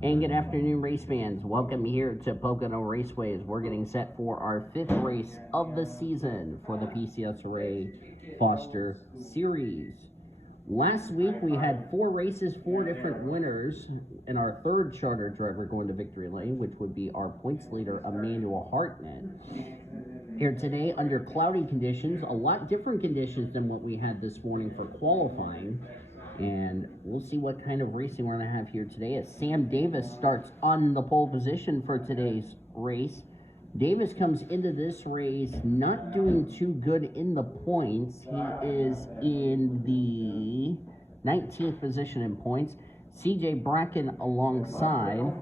And good afternoon, race fans. Welcome here to Pocono Raceways. We're getting set for our 5th race of the season for the PCSRA Foster Series. Last week we had 4 races, 4 different winners, and our 3rd charter driver going to victory lane, which would be our points leader, Emmanuel Hartnett. Here today under cloudy conditions, a lot different conditions than what we had this morning for qualifying. And we'll see what kind of racing we're going to have here today as Sam Davis starts on the pole position for today's race. Davis comes into this race not doing too good in the points. He is in the 19th position in points. CJ Bracken alongside.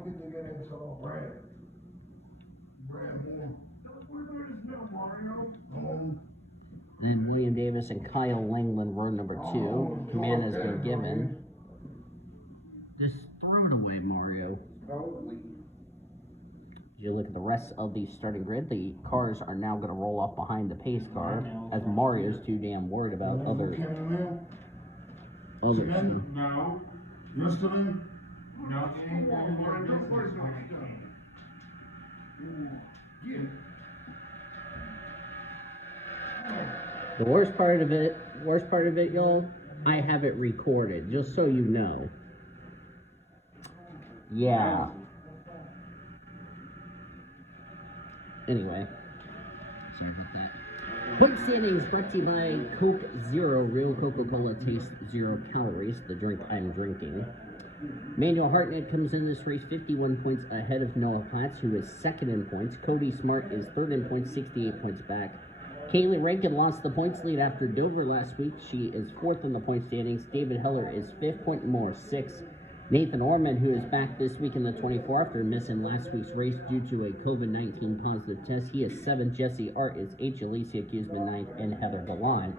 Then William Davis and Kyle Langland row number 2. Command has been given. Just throw it away, Mario. As you look at the rest of the starting grid, the cars are now going to roll off behind the pace car as Mario's too damn worried about other stuff. No. Yesterday? No. The worst part of it, y'all, I have it recorded, just so you know. Yeah. Anyway, sorry about that. Point standings brought to you by Coke Zero, real Coca-Cola taste 0 calories, the drink I'm drinking. Emmanuel Hartnett comes in this race 51 points ahead of Noah Platts, who is 2nd in points. Cody Smart is 3rd in points, 68 points back. Kaylee Rankin lost the points lead after Dover last week. She is 4th in the point standings. David Heller is 5th. Point Moore 6th. Nathan Orman, who is back this week in the 24 after missing last week's race due to a COVID-19 positive test, he is 7th. Jesse Art is 8th. Alicia Kuzman 9th. And Heather Gallant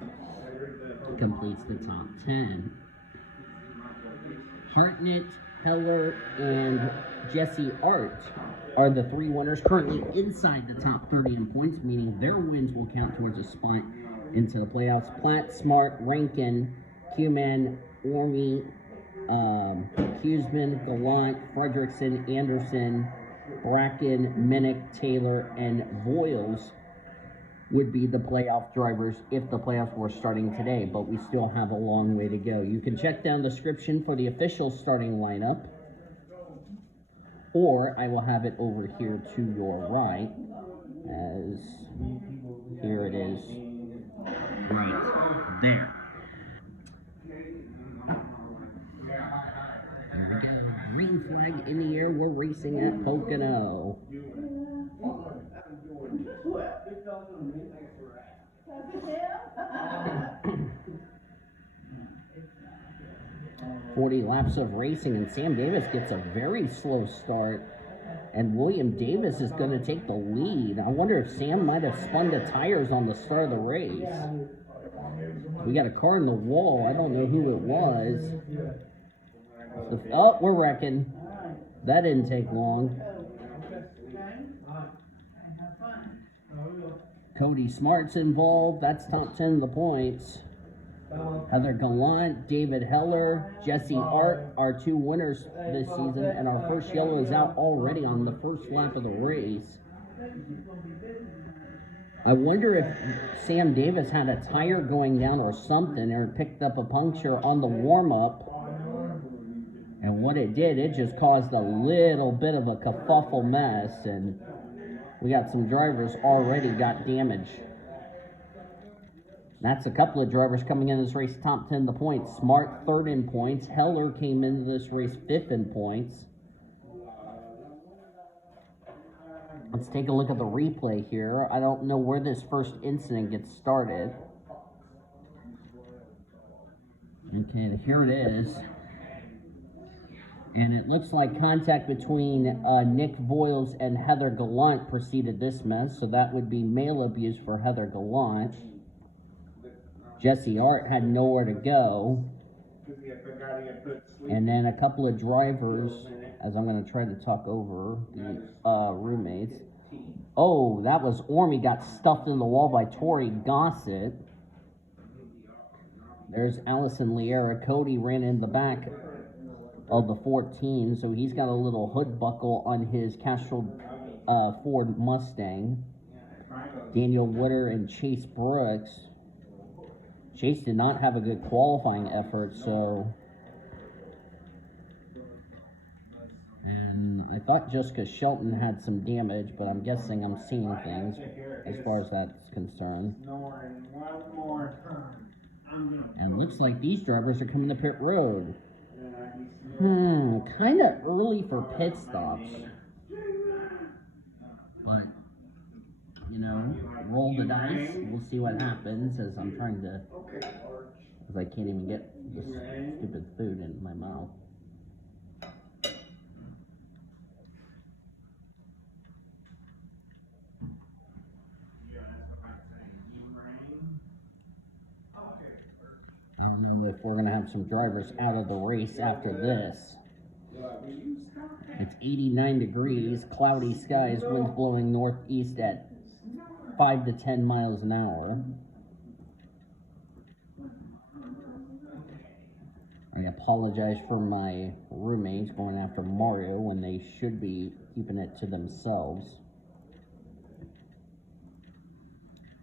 completes the top 10. Hartnett, Heller, and Jesse Art are the 3 winners currently inside the top 30 in points, meaning their wins will count towards a spot into the playoffs. Platt, Smart, Rankin, Kuman, Orme, Kuzman, Gallant, Fredrickson, Anderson, Bracken, Minnick, Taylor, and Voiles would be the playoff drivers if the playoffs were starting today, but we still have a long way to go. You can check down the description for the official starting lineup, or I will have it over here to your right, as here it is right there. There we go. Green flag in the air. We're racing at Pocono. 40 laps of racing, and Sam Davis gets a very slow start, and William Davis is going to take the lead. I wonder if Sam might have spun the tires on the start of the race. We got a car in the wall. I don't know who it was. Oh, we're wrecking. That didn't take long. Cody Smart's involved. That's top 10 of the points. Heather Gallant, David Heller, Jesse Art are 2 winners this season, and our first yellow is out already on the first lap of the race. I wonder if Sam Davis had a tire going down or something, or picked up a puncture on the warm-up. And what it did, it just caused a little bit of a kerfuffle mess, and we got some drivers already got damage. That's a couple of drivers coming in this race top 10 the points. Smart 3rd in points. Heller came into this race 5th in points. Let's take a look at the replay here. I don't know where this first incident gets started. Okay, here it is. And it looks like contact between Nick Voiles and Heather Gallant preceded this mess, so that would be male abuse for Heather Gallant. Jesse Art had nowhere to go. And then a couple of drivers, as I'm going to try to talk over the roommates. Oh, that was Orme got stuffed in the wall by Tori Gossett. There's Allison Liera. Cody ran in the back of the 14. So he's got a little hood buckle on his Castrol Ford Mustang. Daniel Witter and Chase Brooks. Chase did not have a good qualifying effort, so... And I thought Jessica Shelton had some damage, but I'm guessing I'm seeing things as far as that's concerned. And looks like these drivers are coming to pit road. Kind of early for pit stops. But, you know, roll the dice. We'll see what happens as I'm trying to... Because I can't even get this stupid food in my mouth. I don't know if we're going to have some drivers out of the race after this. It's 89 degrees, cloudy skies, winds blowing northeast at 5 to 10 miles an hour. I apologize for my roommates going after Mario when they should be keeping it to themselves.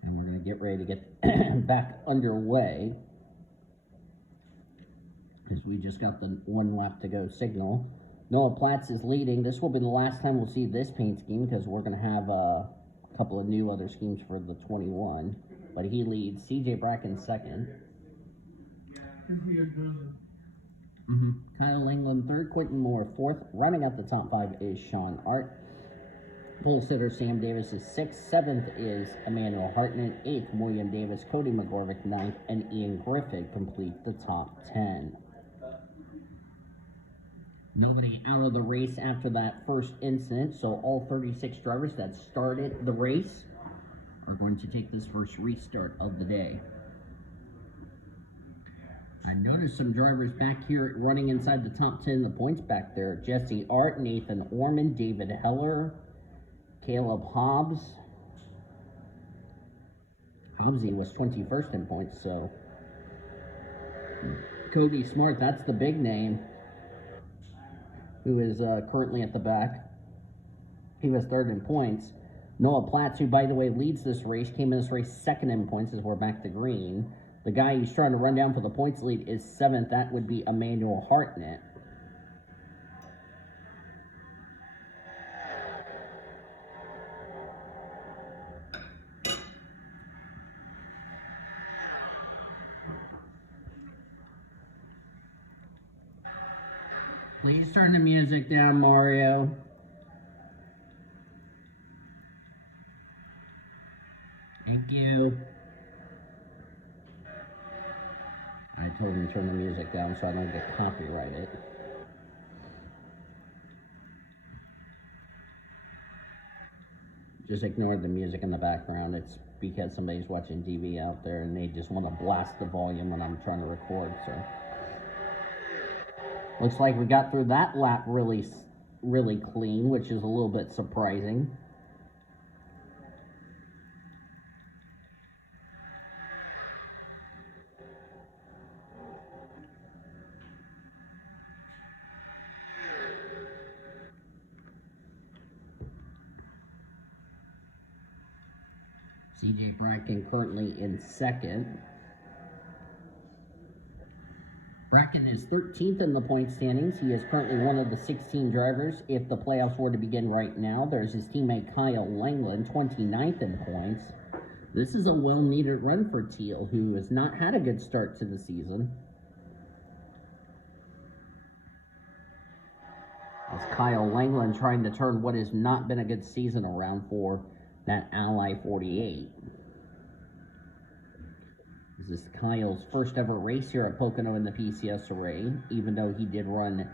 And we're going to get ready to get back underway. Because we just got the 1 lap to go signal. Noah Platts is leading. This will be the last time we'll see this paint scheme because we're going to have a couple of new other schemes for the 21. But he leads. CJ Bracken second. Kyle Langland third. Quentin Moore fourth. Running out the top 5 is Sean Art. Pole sitter Sam Davis is 6th. 7th is Emmanuel Hartnett. 8th, William Davis. Cody McGorvick 9th. And Ian Griffith complete the top 10. Nobody out of the race after that first incident, so all 36 drivers that started the race are going to take this first restart of the day. I noticed some drivers back here running inside the top 10 in the points back there. Jesse Art, Nathan Orman, David Heller, Caleb Hobbs. Hobbsy was 21st in points, so. Cody Smart, that's the big name, who is currently at the back. He was 3rd in points. Noah Platts, who, by the way, leads this race, came in this race 2nd in points as we're back to green. The guy he's trying to run down for the points lead is 7th. That would be Emmanuel Hartnett. Please turn the music down, Mario. Thank you. I told him to turn the music down so I don't get copyrighted. Just ignore the music in the background. It's because somebody's watching TV out there and they just want to blast the volume when I'm trying to record, so. Looks like we got through that lap really clean, which is a little bit surprising. CJ Bracken currently in 2nd. Bracken is 13th in the point standings. He is currently one of the 16 drivers. If the playoffs were to begin right now, there's his teammate Kyle Langland, 29th in points. This is a well-needed run for Teal, who has not had a good start to the season. As Kyle Langland trying to turn what has not been a good season around for that Ally 48. This is Kyle's first ever race here at Pocono in the PCSRA, even though he did run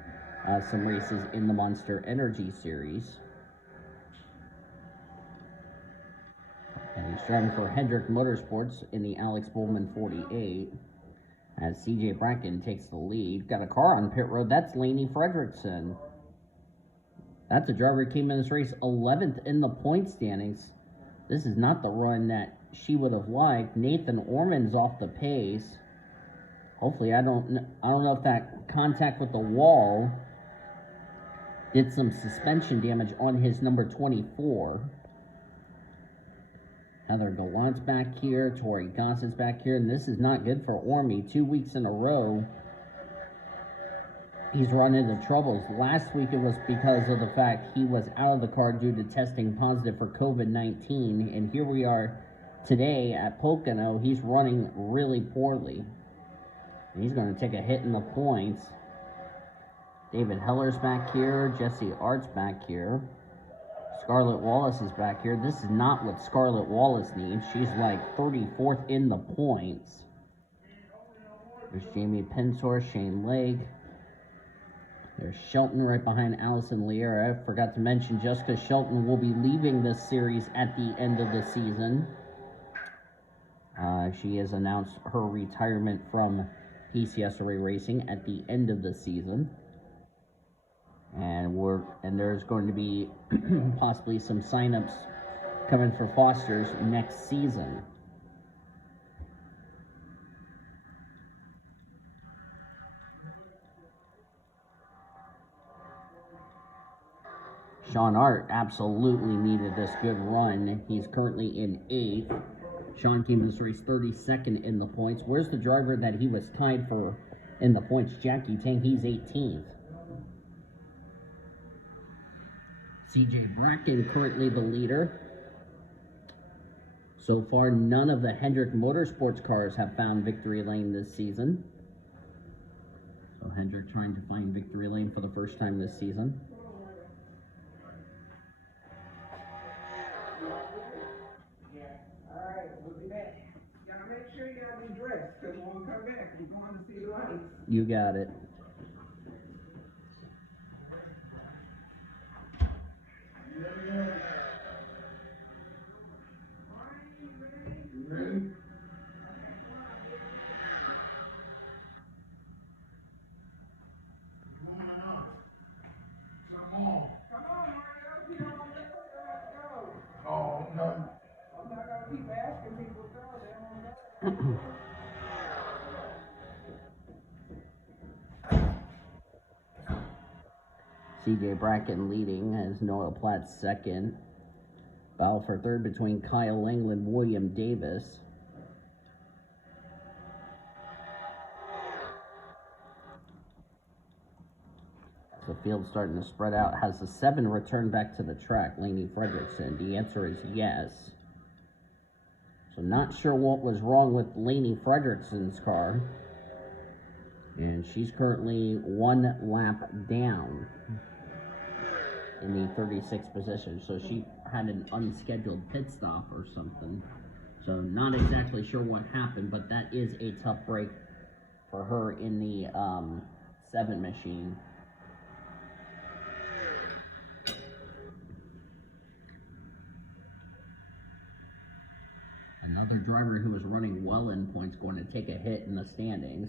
some races in the Monster Energy Series. And he's driving for Hendrick Motorsports in the Alex Bowman 48. As CJ Bracken takes the lead. Got a car on pit road. That's Lainy Fredrickson. That's a driver who came in this race 11th in the point standings. This is not the run that she would have liked. Nathan Orman's off the pace. Hopefully, I don't know if that contact with the wall did some suspension damage on his number 24. Heather Gallant's back here. Tori Gossett's back here. And this is not good for Ormy. 2 weeks in a row, he's run into troubles. Last week, it was because of the fact he was out of the car due to testing positive for COVID-19. And here we are today at Pocono. He's running really poorly. And he's going to take a hit in the points. David Heller's back here. Jesse Art's back here. Scarlett Wallace is back here. This is not what Scarlett Wallace needs. She's like 34th in the points. There's Jamie Pensor, Shane Lake. There's Shelton right behind Allison Liera. I forgot to mention Jessica Shelton will be leaving this series at the end of the season. She has announced her retirement from PCSRA racing at the end of the season. And there's going to be possibly some signups coming for Foster's next season. Sean Art absolutely needed this good run. He's currently in 8th. Sean came to this race 32nd in the points. Where's the driver that he was tied for in the points? Jackie Tang, he's 18th. CJ Bracken currently the leader. So far, none of the Hendrick Motorsports cars have found victory lane this season. So Hendrick trying to find victory lane for the first time this season. Alright, we'll be back. Y'all make sure y'all be dressed, because when we come back, we're going to see the lights. You got it. Ready? Come on. Come on, Mario, you don't want to go. Oh, no. I'm not going to keep asking people to go, they won't go. CJ Bracken leading as Noah Platt second. Battle for third between Kyle England, William Davis. The field's starting to spread out. Has the 7 returned back to the track, Lainy Fredrickson? The answer is yes. So not sure what was wrong with Lainy Fredrickson's car. And she's currently 1 lap down in the 36th position. So she had an unscheduled pit stop or something. So not exactly sure what happened, but that is a tough break for her in the 7 machine. Another driver who was running well in points going to take a hit in the standings.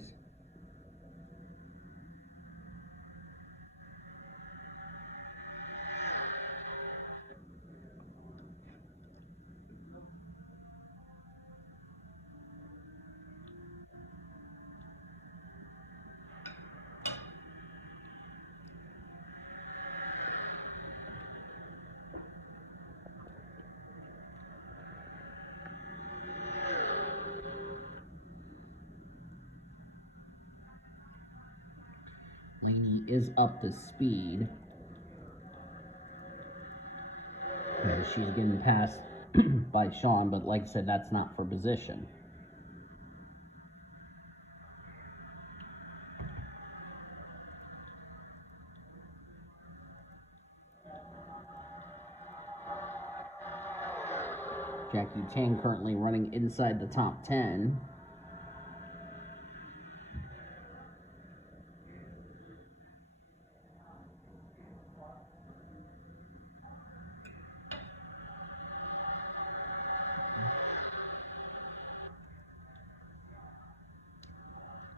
Lainy is up to speed. And she's getting passed by Sean, but like I said, that's not for position. Jackie Tang currently running inside the top 10.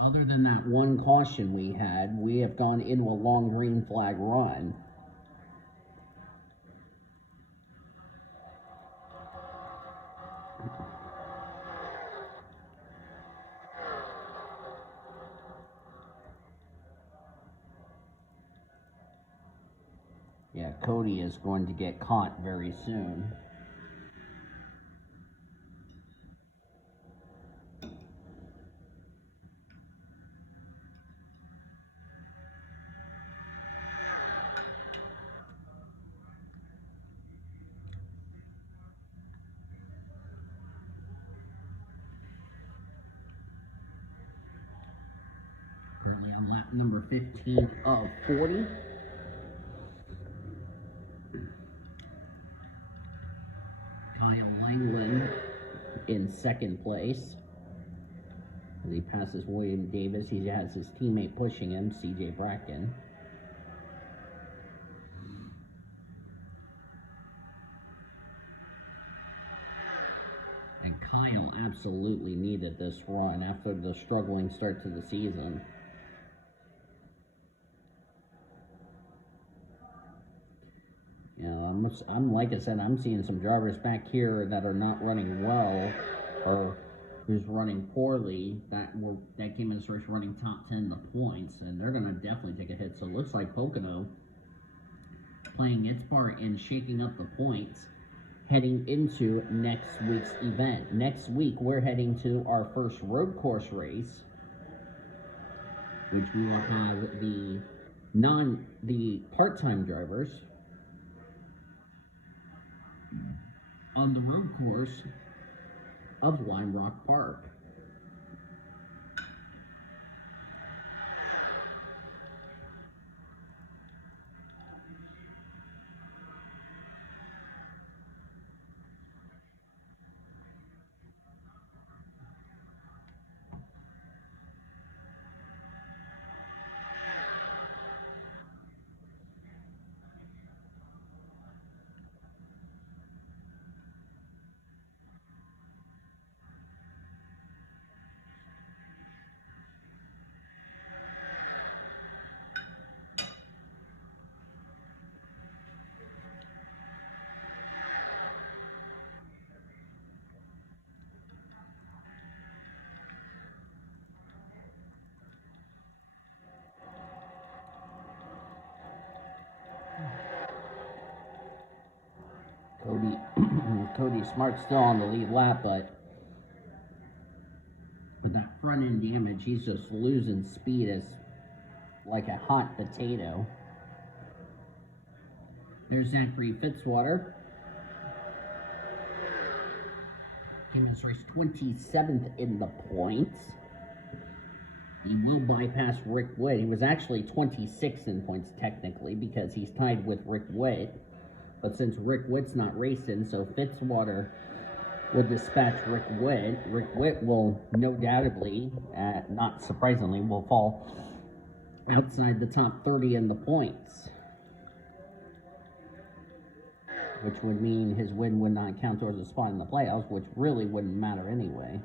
Other than that one caution we had, we have gone into a long green flag run. Yeah, Cody is going to get caught very soon. Currently on lap number 15 of 40. Kyle Langland in second place. As he passes William Davis, he has his teammate pushing him, CJ Bracken. And Kyle absolutely needed this run after the struggling start to the season. You know, I'm like I said, I'm seeing some drivers back here that are not running well, or who's running poorly, that came in the race running top 10 in the points, and they're going to definitely take a hit. So it looks like Pocono playing its part in shaking up the points heading into next week's event. Next week, we're heading to our first road course race, which we will have the part-time drivers on the road course of Lime Rock Park. Cody Smart's still on the lead lap, but with that front end damage, he's just losing speed as like a hot potato. There's Zachary Fitzwater. Came in this race 27th in the points. He will bypass Rick Witt. He was actually 26th in points technically because he's tied with Rick Witt. But since Rick Witt's not racing, so Fitzwater will dispatch Rick Witt. Rick Witt will no doubtably, not surprisingly, will fall outside the top 30 in the points, which would mean his win would not count towards a spot in the playoffs, which really wouldn't matter anyway.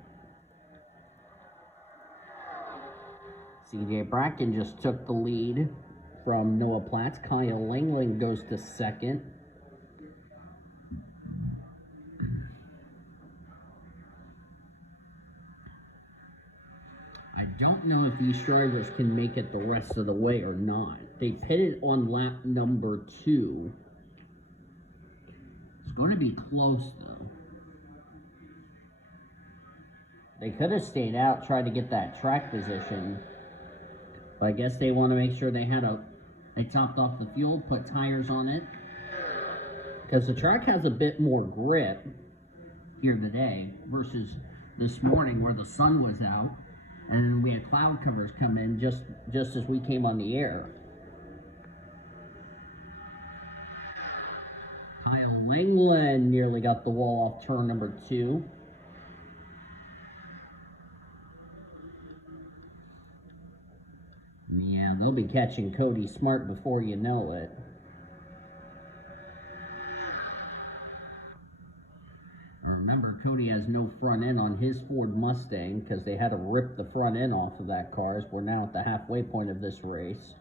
CJ Bracken just took the lead from Noah Platts. Kyle Langland goes to second. I don't know if these drivers can make it the rest of the way or not. They pitted on lap number 2. It's going to be close, though. They could have stayed out, tried to get that track position. But I guess they want to make sure they topped off the fuel, put tires on it. Because the track has a bit more grip here today versus this morning where the sun was out. And we had cloud covers come in just as we came on the air. Kyle Langland nearly got the wall off turn number 2. Yeah, they'll be catching Cody Smart before you know it. Remember, Cody has no front end on his Ford Mustang because they had to rip the front end off of that car, as we're now at the halfway point of this race.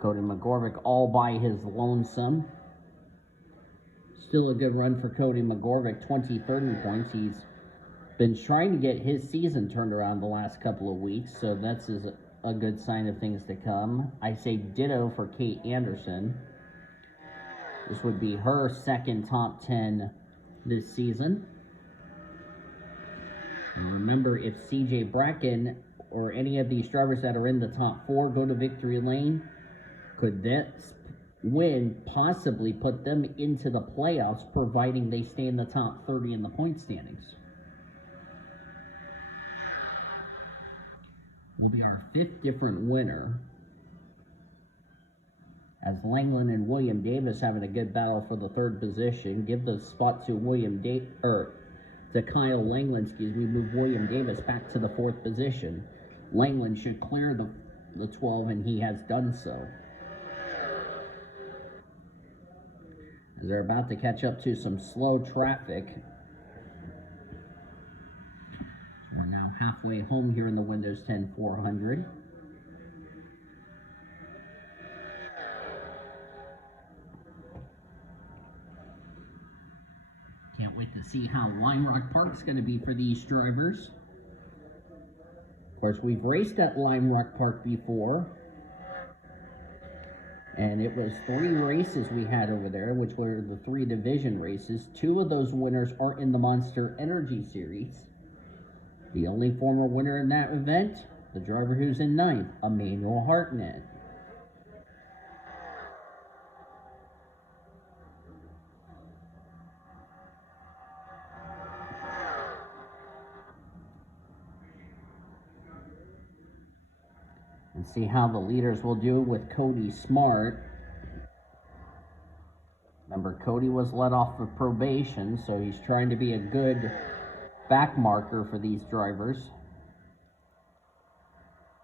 Cody McGorvick all by his lonesome. Still a good run for Cody McGorvick, 23rd points. He's been trying to get his season turned around the last couple of weeks, so that's a good sign of things to come. I say ditto for Kate Anderson. This would be her second top 10 this season. And remember, if CJ Bracken or any of these drivers that are in the top 4 go to victory lane, could this win possibly put them into the playoffs, providing they stay in the top 30 in the point standings? Will be our 5th different winner, as Langland and William Davis having a good battle for the 3rd position. Give the spot to to Kyle Langland, move William Davis back to the 4th position. Langland should clear the 12, and he has done so. As they're about to catch up to some slow traffic. We're now halfway home here in the Windows 10 400. Can't wait to see how Lime Rock Park's going to be for these drivers. Of course, we've raced at Lime Rock Park before. And it was 3 races we had over there, which were the 3 division races. 2 of those winners are in the Monster Energy Series. The only former winner in that event, the driver who's in 9th, Emmanuel Hartnett. And see how the leaders will do with Cody Smart. Remember, Cody was let off of probation, so he's trying to be a good back marker for these drivers.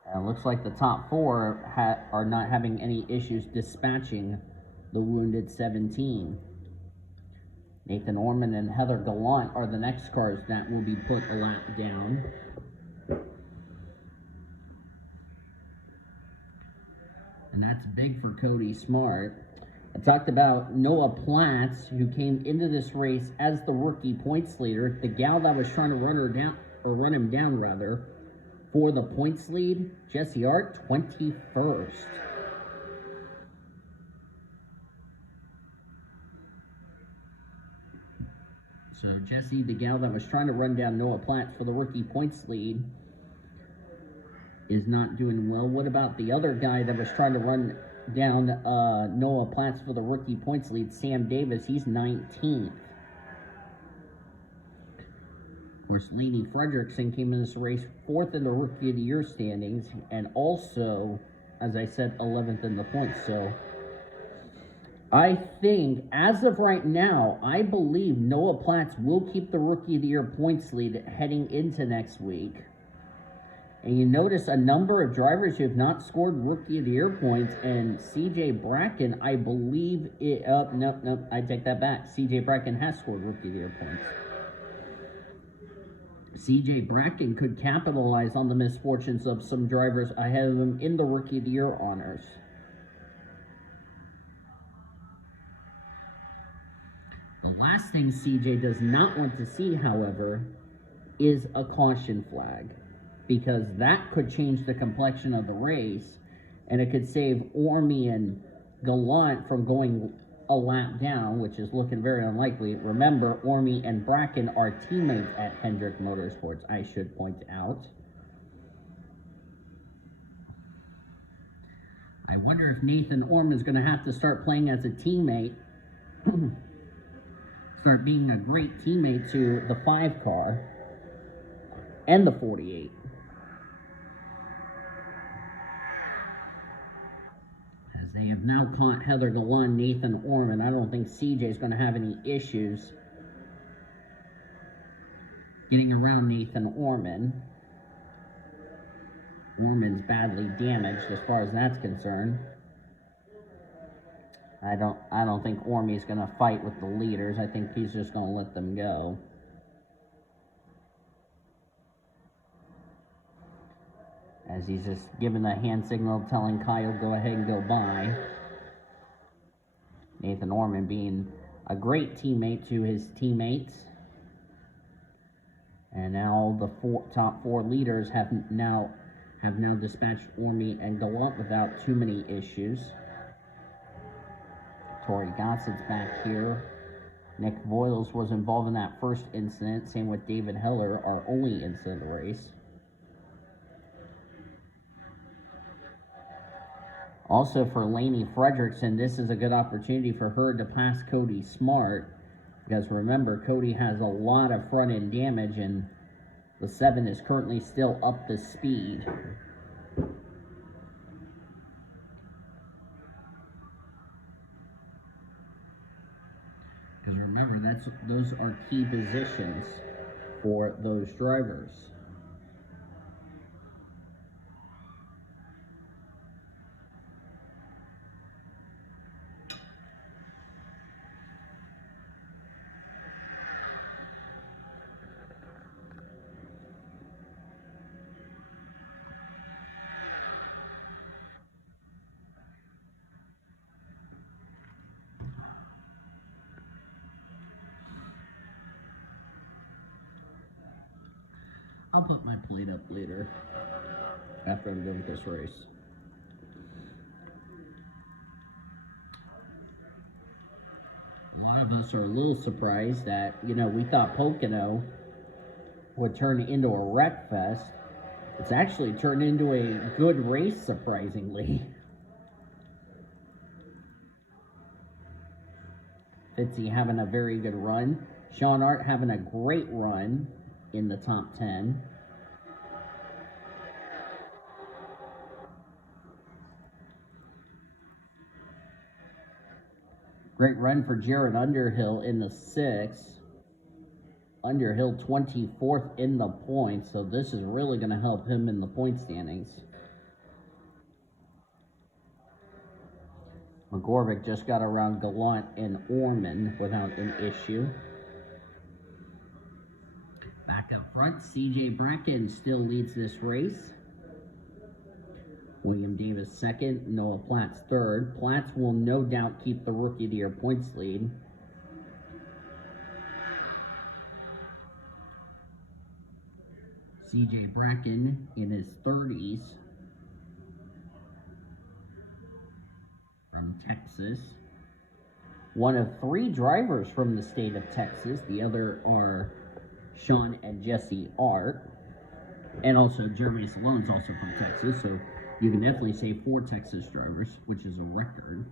And it looks like the top 4 are not having any issues dispatching the wounded 17. Nathan Orman and Heather Gallant are the next cars that will be put a lap down. And that's big for Cody Smart. I talked about Noah Platts, who came into this race as the rookie points leader. The gal that was trying to run him down for the points lead, Jesse Art, 21st. So Jesse, the gal that was trying to run down Noah Platts for the rookie points lead, is not doing well. What about the other guy that was trying to run down Noah Platts for the rookie points lead, Sam Davis? He's 19th. Of course, Lainy Fredrickson came in this race 4th in the Rookie of the Year standings, and also, as I said, 11th in the points. So I think, as of right now, I believe Noah Platts will keep the Rookie of the Year points lead heading into next week. And you notice a number of drivers who have not scored Rookie of the Year points, and CJ Bracken, I believe nope, I take that back. CJ Bracken has scored Rookie of the Year points. CJ Bracken could capitalize on the misfortunes of some drivers ahead of him in the Rookie of the Year honors. The last thing CJ does not want to see, however, is a caution flag, because that could change the complexion of the race, and it could save Ormy and Gallant from going a lap down, which is looking very unlikely. Remember, Ormy and Bracken are teammates at Hendrick Motorsports, I should point out. I wonder if Nathan Orman is going to have to start playing as a teammate, start being a great teammate to the 5 car and the 48. They have now caught Heather Gallant, Nathan Orman. I don't think CJ is going to have any issues getting around Nathan Orman. Orman's badly damaged as far as that's concerned. I don't think Ormy's going to fight with the leaders. I think he's just going to let them go. As he's just giving the hand signal, telling Kyle, go ahead and go by. Nathan Orman being a great teammate to his teammates. And now the top 4 leaders have have now dispatched Orme and Gallant without too many issues. Tori Gossett's back here. Nick Voiles was involved in that first incident. Same with David Heller, our only incident of the race. Also for Lainy Fredrickson, this is a good opportunity for her to pass Cody Smart. Because remember, Cody has a lot of front end damage and the 7 is currently still up to speed. Because remember, those are key positions for those drivers. I'll put my plate up later after I'm done with this race. A lot of us are a little surprised that, we thought Pocono would turn into a wreck fest. It's actually turned into a good race, surprisingly. Fitzy having a very good run. Sean Art having a great run in the top 10. Great run for Jared Underhill in the 6th. Underhill 24th in the points, so this is really going to help him in the point standings. McGorvick just got around Gallant and Orman without an issue. Back up front, CJ Bracken still leads this race. William Davis 2nd, Noah Platts 3rd. Platts will no doubt keep the Rookie of the Year points lead. CJ Bracken in his 30s from Texas. One of 3 drivers from the state of Texas. The other are Sean and Jesse Art. And also Jeremy Salone's also from Texas, so you can definitely say 4 Texas drivers, which is a record.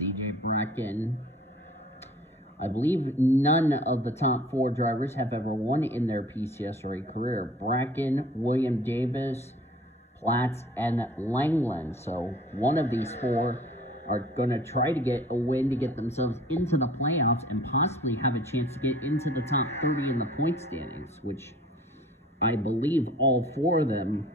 CJ Bracken. I believe none of the top 4 drivers have ever won in their PCSRA career. Bracken, William Davis, Platts, and Langland. So one of these 4 are going to try to get a win to get themselves into the playoffs and possibly have a chance to get into the top 30 in the point standings, which I believe all 4 of them.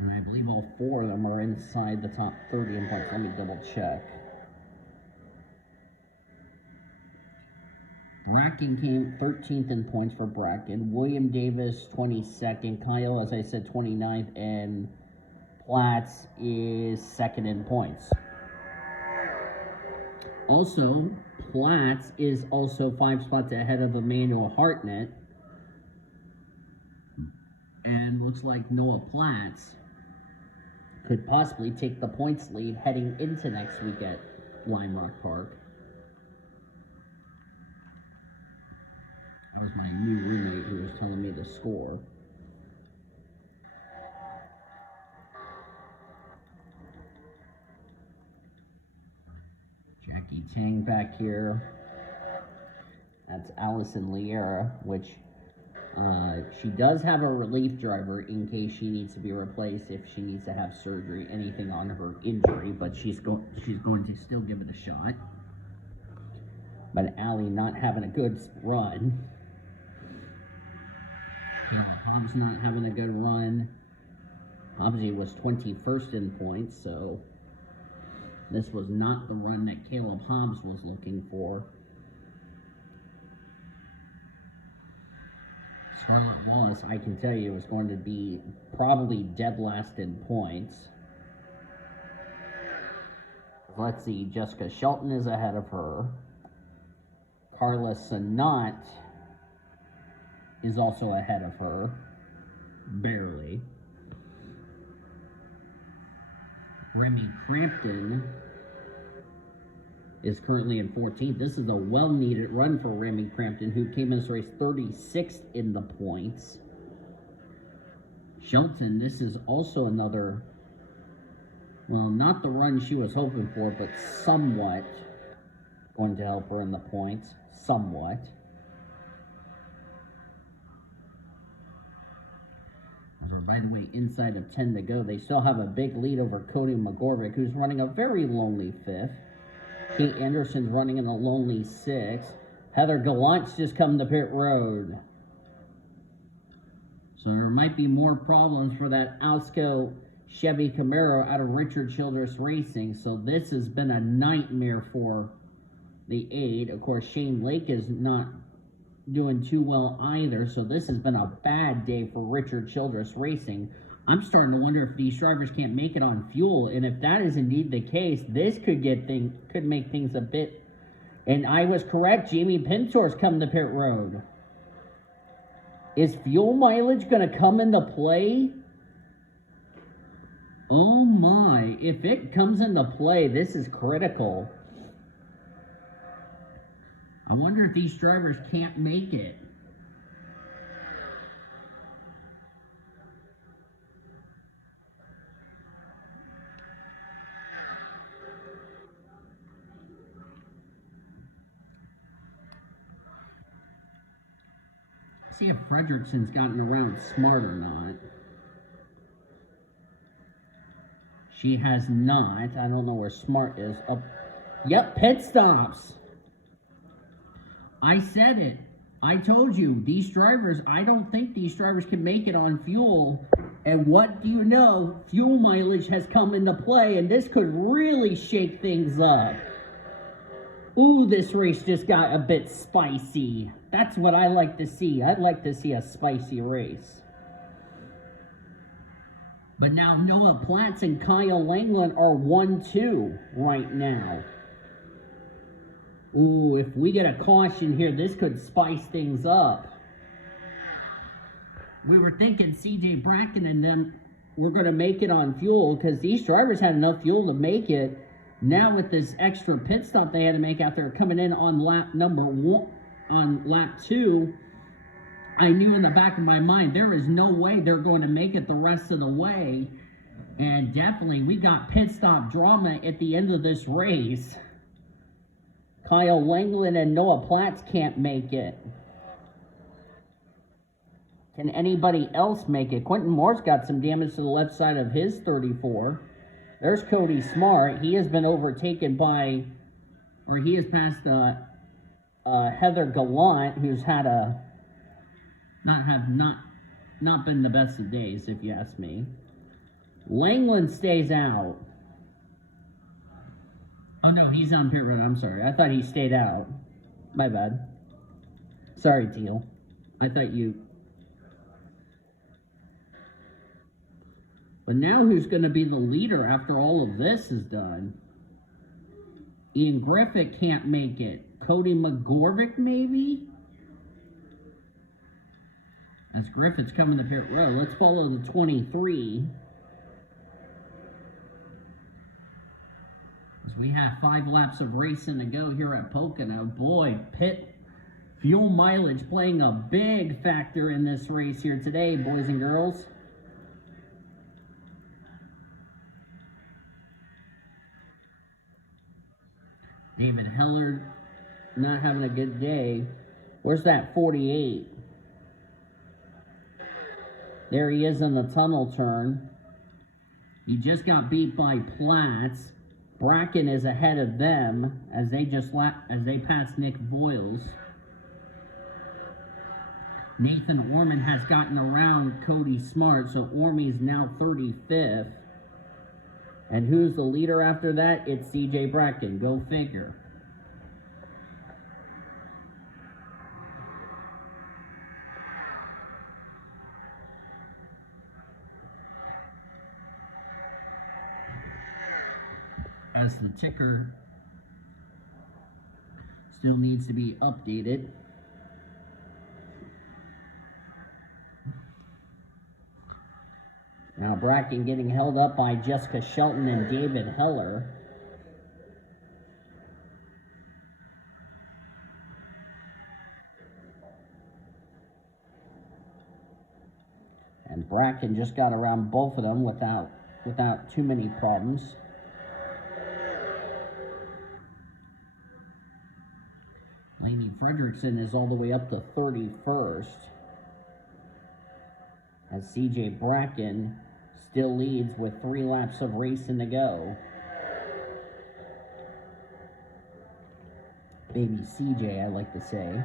And I believe all 4 of them are inside the top 30 in points. Let me double check. Bracken came 13th in points for Bracken. William Davis 22nd. Kyle, as I said, 29th. And Platts is 2nd in points. Also, Platts is also 5 spots ahead of Emmanuel Hartnett. And looks like Noah Platts could possibly take the points lead heading into next week at Lime Rock Park. That was my new roommate who was telling me the score. Jackie Tang back here. That's Allison Liera, which she does have a relief driver in case she needs to be replaced, if she needs to have surgery, anything on her injury, but she's going to still give it a shot. But Allie not having a good run. Hobbs not having a good run. Hobbsy was 21st in points, so this was not the run that Caleb Hobbs was looking for. Scarlett Wallace, I can tell you, is going to be probably dead last in points. Let's see, Jessica Shelton is ahead of her. Carla Sanat is also ahead of her, barely. Remy Crampton is currently in 14th. This is a well-needed run for Remy Crampton, who came in this race 36th in the points. Shelton, this is also another, well, not the run she was hoping for, but somewhat going to help her in the points. Somewhat. By the way, inside of 10 to go. They still have a big lead over Cody McGorvick, who's running a very lonely 5th. Kate Anderson's running in a lonely 6th. Heather Gallant's just come to pit road. So there might be more problems for that Alsco Chevy Camaro out of Richard Childress Racing. So this has been a nightmare for the 8. Of course, Shane Lake is not doing too well either, so this has been a bad day for Richard Childress Racing. I'm starting to wonder if these drivers can't make it on fuel, and if that is indeed the case, this could make things a bit. And I was correct, Jamie Pintor's coming to pit road. Is fuel mileage going to come into play? Oh my, if it comes into play, this is critical. I wonder if these drivers can't make it. See if Fredrickson's gotten around smart or not. She has not. I don't know where smart is. Oh, yep, pit stops. I said it. I told you, these drivers, I don't think these drivers can make it on fuel. And what do you know? Fuel mileage has come into play, and this could really shake things up. Ooh, this race just got a bit spicy. That's what I like to see. I'd like to see a spicy race. But now Noah Platts and Kyle Langland are 1-2 right now. Ooh, if we get a caution here, this could spice things up. We were thinking CJ Bracken and them were going to make it on fuel because these drivers had enough fuel to make it. Now with this extra pit stop they had to make out there coming in on lap 2, I knew in the back of my mind there is no way they're going to make it the rest of the way. And definitely we got pit stop drama at the end of this race. Kyle Langland and Noah Platts can't make it. Can anybody else make it? Quentin Moore's got some damage to the left side of his 34. There's Cody Smart. He has been overtaken by, or he has passed Heather Gallant, who's had a not been the best of days, if you ask me. Langland stays out. Oh no, he's on pit road. I'm sorry. I thought he stayed out. My bad. Sorry, Teal. I thought you. But now who's going to be the leader after all of this is done? Ian Griffith can't make it. Cody McGorvick, maybe? As Griffith's coming to pit road. Let's follow the 23. As we have 5 laps of racing to go here at Pocono. Boy, pit fuel mileage playing a big factor in this race here today, boys and girls. David Hellard not having a good day. Where's that 48? There he is in the tunnel turn. He just got beat by Platts. Bracken is ahead of them as they pass Nick Voiles. Nathan Orman has gotten around Cody Smart, so Ormy's now 35th. And who's the leader after that? It's CJ Bracken. Go figure. As the ticker still needs to be updated. Now Bracken getting held up by Jessica Shelton and David Heller. And Bracken just got around both of them without too many problems. Lainy Fredrickson is all the way up to 31st. As CJ Bracken still leads with 3 laps of racing to go. Baby CJ, I like to say.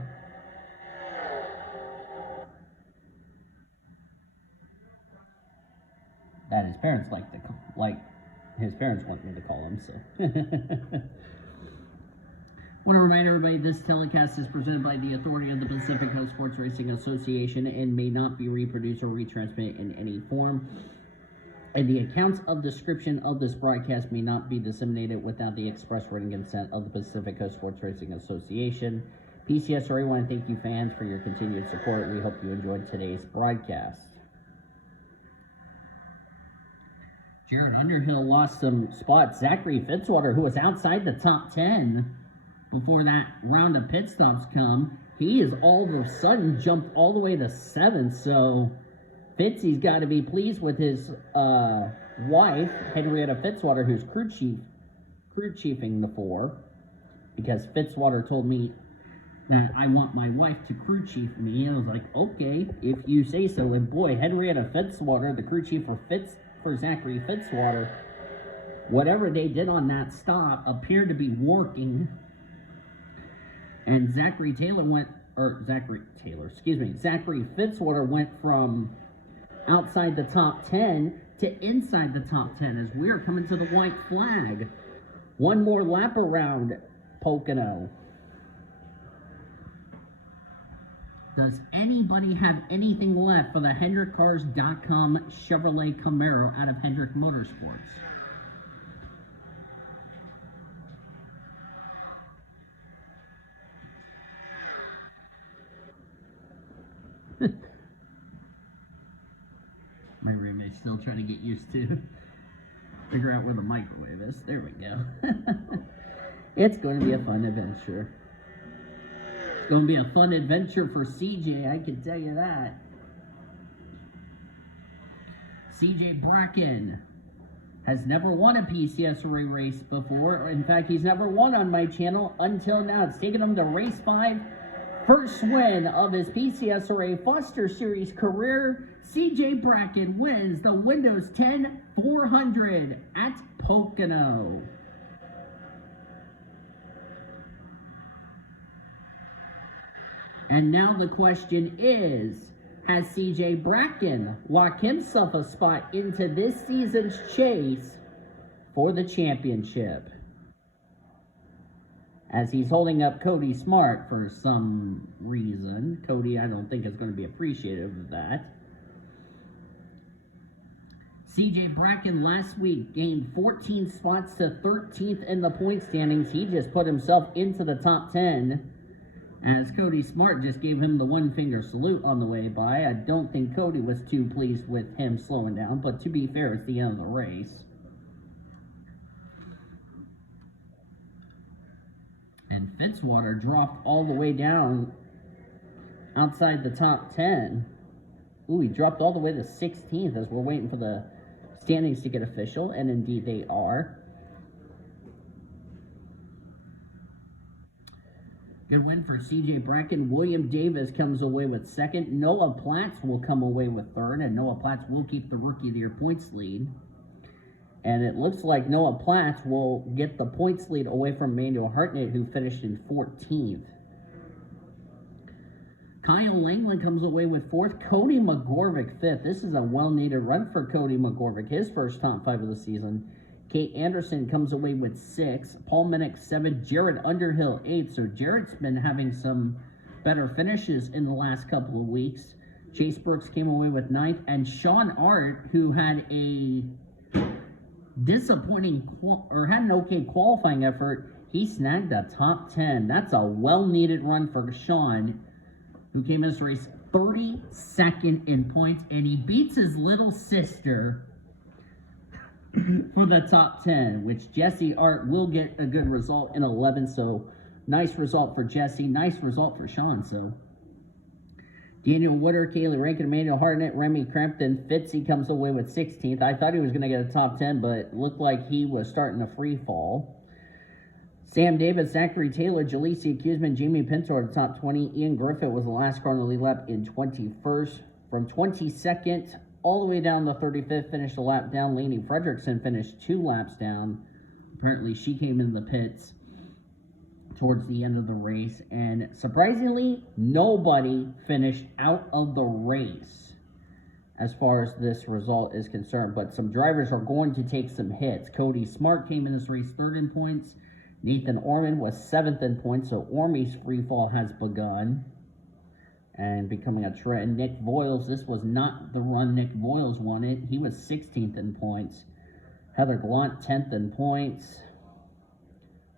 That his parents his parents want me to call him, so. I want to remind everybody this telecast is presented by the authority of the Pacific Coast Sports Racing Association and may not be reproduced or retransmitted in any form. And the accounts of description of this broadcast may not be disseminated without the express written consent of the Pacific Coast Sports Racing Association. PCSRA want to thank you fans for your continued support. We hope you enjoyed today's broadcast. Jared Underhill lost some spots. Zachary Fitzwater, who was outside the top 10 before that round of pit stops come, he is all of a sudden jumped all the way to 7th, so Fitzy's got to be pleased with his wife, Henrietta Fitzwater, who's crew chiefing the 4, because Fitzwater told me that I want my wife to crew chief me, and I was like, okay, if you say so. And boy, Henrietta Fitzwater, the crew chief for Zachary Fitzwater, whatever they did on that stop appeared to be working. And Zachary Fitzwater went from outside the top 10 to inside the top 10 as we are coming to the white flag. One more lap around Pocono. Does anybody have anything left for the HendrickCars.com Chevrolet Camaro out of Hendrick Motorsports? My roommate's still trying to get used to figure out where the microwave is. There we go. It's going to be a fun adventure. It's going to be a fun adventure for CJ, I can tell you that. CJ Bracken has never won a PCSRA race before. In fact, he's never won on my channel until now. It's taken him to race 5. First win of his PCSRA Foster Series career. CJ Bracken wins the Windows 10 400 at Pocono. And now the question is, has CJ Bracken locked himself a spot into this season's chase for the championship? As he's holding up Cody Smart for some reason. Cody, I don't think, is going to be appreciative of that. CJ Bracken last week gained 14 spots to 13th in the point standings. He just put himself into the top 10. As Cody Smart just gave him the one-finger salute on the way by. I don't think Cody was too pleased with him slowing down, but to be fair, it's the end of the race. And Fitzwater dropped all the way down outside the top 10. Ooh, he dropped all the way to 16th as we're waiting for the standings to get official, and indeed they are. Good win for CJ Bracken. William Davis comes away with 2nd. Noah Platts will come away with 3rd, and Noah Platts will keep the Rookie of the Year points lead. And it looks like Noah Platts will get the points lead away from Manuel Hartnett, who finished in 14th. Kyle Langland comes away with 4th. Cody McGorvick 5th. This is a well-needed run for Cody McGorvick, his first top 5 of the season. Kate Anderson comes away with 6th. Paul Minnick 7th. Jared Underhill 8th. So Jared's been having some better finishes in the last couple of weeks. Chase Brooks came away with 9th. And Sean Art, who had a disappointing had an okay qualifying effort, he snagged a top 10. That's a well-needed run for Sean, who came in this race 32nd in points, and he beats his little sister for the top 10, which Jesse Art will get a good result in 11th. So nice result for Jesse, nice result for Sean. So Daniel Wooder, Kaylee Rankin, Emmanuel Hartnett, Remy Crampton, Fitzy comes away with 16th. I thought he was going to get a top 10, but it looked like he was starting a free fall. Sam Davis, Zachary Taylor, Jaleesi Accusman, Jamie Pinto the top 20. Ian Griffith was the last car on the lead lap in 21st. From 22nd all the way down to 35th, finished a lap down. Lainy Fredrickson finished 2 laps down. Apparently she came in the pits towards the end of the race. And surprisingly, nobody finished out of the race as far as this result is concerned. But some drivers are going to take some hits. Cody Smart came in this race 3rd in points. Nathan Orman was 7th in points, so Ormy's free fall has begun and becoming a trend. Nick Voiles, this was not the run Nick Voiles wanted. He was 16th in points. Heather Gallant, 10th in points.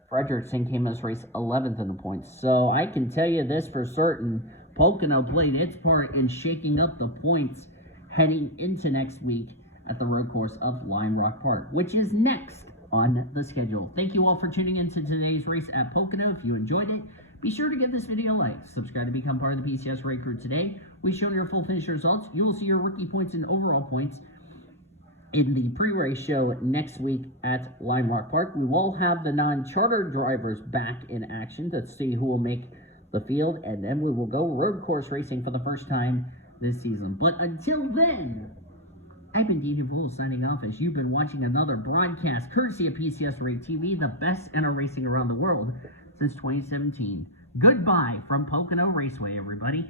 Fredrickson came in this race 11th in the points. So I can tell you this for certain, Pocono played its part in shaking up the points heading into next week at the road course of Lime Rock Park, which is next on the schedule. Thank you all for tuning into today's race at Pocono. If you enjoyed it, be sure to give this video a like. Subscribe to become part of the PCSRA crew today. We've shown your full finish results. You will see your rookie points and overall points in the pre-race show next week at Lime Rock Park. We will have the non-charter drivers back in action to see who will make the field, and then we will go road course racing for the first time this season. But until then, I've been DJ Full signing off as you've been watching another broadcast courtesy of PCSRA TV, the best NR racing around the world since 2017. Goodbye from Pocono Raceway, everybody.